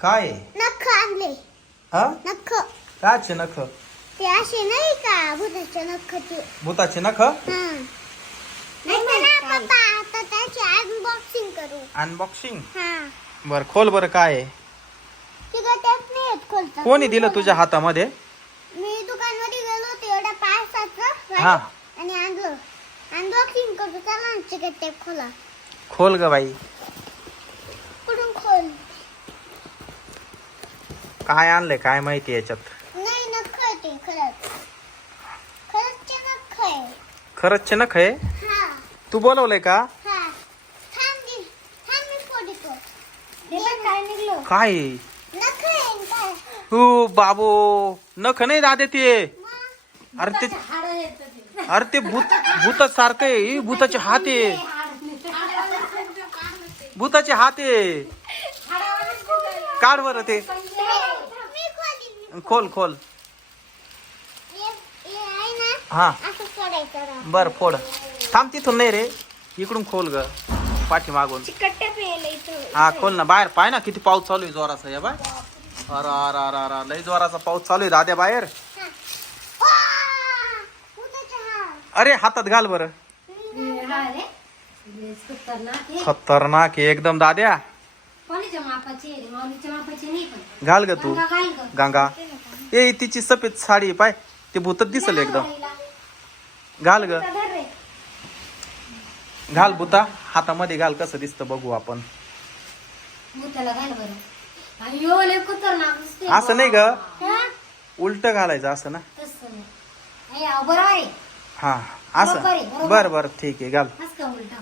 काय? नख आणले. हा? नख. काचे नख? ते असे नाही का भुताचे नख ते? भूताचे नख? हा. नाही तर ना पप्पा आता त्याची अनबॉक्सिंग करू. अनबॉक्सिंग हा. बर खोल बर काय आहे? तिकडे टेप नाही येत खोलता. कोणी दिलं तुझ्या हातामध्ये? मी दुकानमध्ये गेलो होते एवढ्या पायसाचं हा. आणि आणलं अनबॉक्सिंग करतो चला ना चिकट टेप खोला. खोल ग बाई कुठून खोल काय आणलंय काय माहिती याच्यात? नाही नख आहे ते खरंच. खरंच नख आहे खरंच नख आहे? हा. तू बोलवलंय का? हा. थांब दे थांब मी फोडी तो काय निघलो. काय? नख आहे न काय? हो बाबू नख नाही दादे ते. अरे ते अरे ते भूत भूत सारखं आहे ही भूताचे हात आहे. भूताचे हात आहे. काढ बरं ते. खोल खोल. हे-. बर फोड. थांब तिथून नाही रे. इकडून खोल ग पाठी मागून. हा खोल ना. बाहेर पाय ना किती पाऊस चालू आहे जोराचा. या बाय अरे अरे अरे अरे लय जोराचा पाऊस चालू आहे दाद्या बाहेर. अरे हातात घाल बरं. खतरनाक एकदम दाद्या. कोणाच्या मापाची आहे रे? माऊलीच्या मापाची नाही पण घाल ग तू. गंगा घाल गं. गंगा. ए तिची सफेद साडी पाय. ते भूतच दिसल एकदम घाल ग. धर रे. घाल भूता. हातामध्ये घाल कसं दिसतं बघू आपण. भूताला घाल बरं. आणि यो लय खतरनाक दिसते असं नाही ग. हा? उलट घालायचं असं ना. तसं नाही. हे अहो, बरं आहे. हा बरोबर आहे, असं बरोबर. बर बर ठीक आहे घाल. हस का उलट?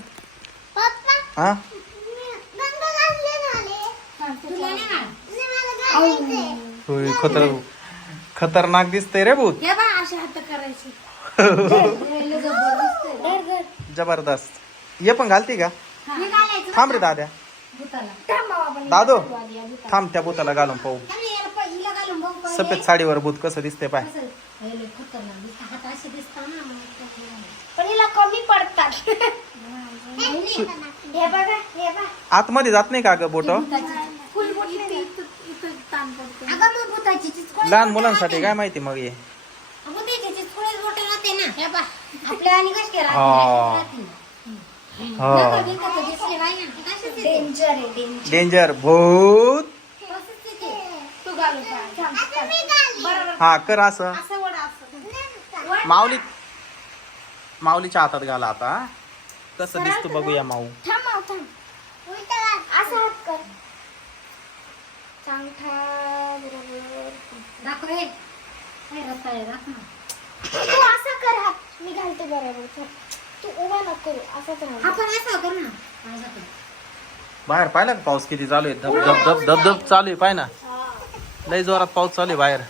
पप्पा हा मी गंगा घालले झाले तुला नाही ना नाही, मला घालायचंय. होय, खतर खतरनाक दिसतंय रे भूत. हे बा असे हात करायचे. लय जबरदस्त. आहे. ये पण घालते का? हे. घालायचं थांब रे दाद्या. भूताला. थांब बाबा, पण दादू. थांब त्या भूताला घालून पाहू. थांब याला प- हिला घालून बघ पहिले. सफेद साडीवर भूत कसं दिसते पाय. कसं? हे लय खतरनाक दिसतं. हात असे दिसतात ना मग ते हे घालायचं. पण हिला कमी पडतात. नाही, हे बघा हे बघा. आतमध्ये जात नाही का ग बोट? भूताची फुल बोट नाही ना. अगं मग भूताची चीज कोणी लहान मुलांसाठी? काय माहिती मग हे? अगं त्याची राहते ना. हे आपल्या आणि कशी काय हा. हा? डेंजर आहे डेंजर डेंजर भूत. ते. हा कर असं. असं वड असं. माऊली माऊलीच्या हातात घाला आता. कसं दिसतो बघूया माऊ. थांब माऊ, थांब. उलटा. घाल. असं हात कर. चांगठा बरोबर दाखव हे. काय रस्ता आहे, दाखव ना. तू असं कर हात मी घालते बरोबर. तू उभा नको करू. असंच राहू आपण असं कर ना. असं कर. बाहेर पाहिला का पाऊस किती चालू आहे? धब धब धब धब धब चालू आहे पाय ना. लय जोरात पाऊस चालू आहे बाहेर.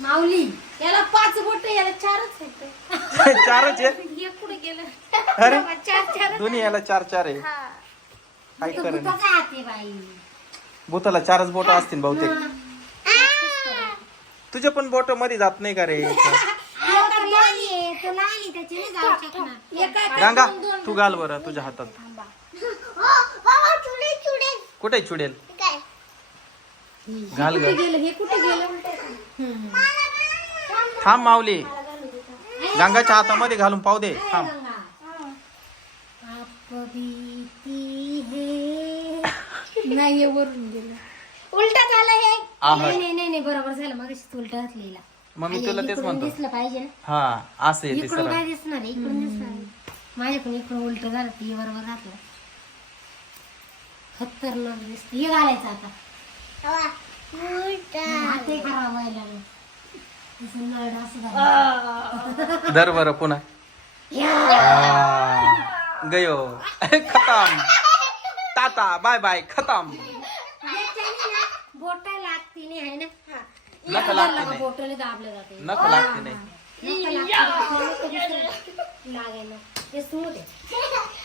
माऊली याला पाच बोट याला चारच आहेत. चारच आहे कुठे गेलं? अरे. चार चार दोन्ही याला चार चार आहे. हा. काय हात बाई? भूताला चारच बोट असतील बहुतेक. तुझ्या पण बोटमध्ये जात नाही का रे. गंगा तू घाल बरं तुझ्या हातात. हो बाबा चुडे चुडे कुठे चुडेल? काय? घाल ग. गेलं? हे कुठे गेलं? थांब माऊली. गंगाच्या हातामध्ये घालून पाहू दे. थांब. है. नाही वरून गेलं. उलटा झालं हे. बरोबर झालं मग उलट घातलेला मग मी तुला तेच म्हणतो. दिसलं पाहिजे ना. हा असं येते इकडून काय दिसणार आहे? इकडून दिसणार आहे. माझ्याकडून इकडून उलट झालं ती बरोबर घातलं खतरनाक दिसत. हे घालायचं आता. उलटा. हात हे खराब व्हायला लागलं. असं नळ असं झालं. दर बरं पुन्हा. गयो. खतम. टाटा बाय बाय खतम. बोटं लागती नाही आहे ना? नख लागते नाही. बोटले दाबले जाते. नख लागते नाही. नख लागते. नख दुसरं लागायला ते स्मूथ आहे